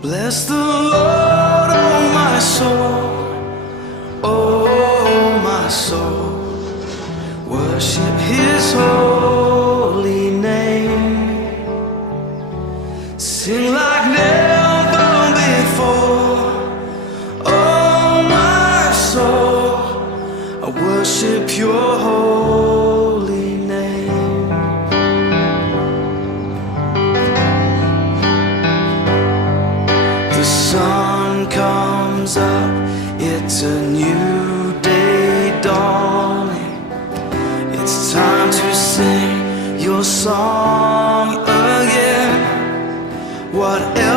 Bless the Lord, oh my soul, oh my soul. Worship His holy name. Sing like never before, oh my soul. I worship Your holy name. The sun comes up, it's a new day dawning. It's time to sing Your song again. Whatever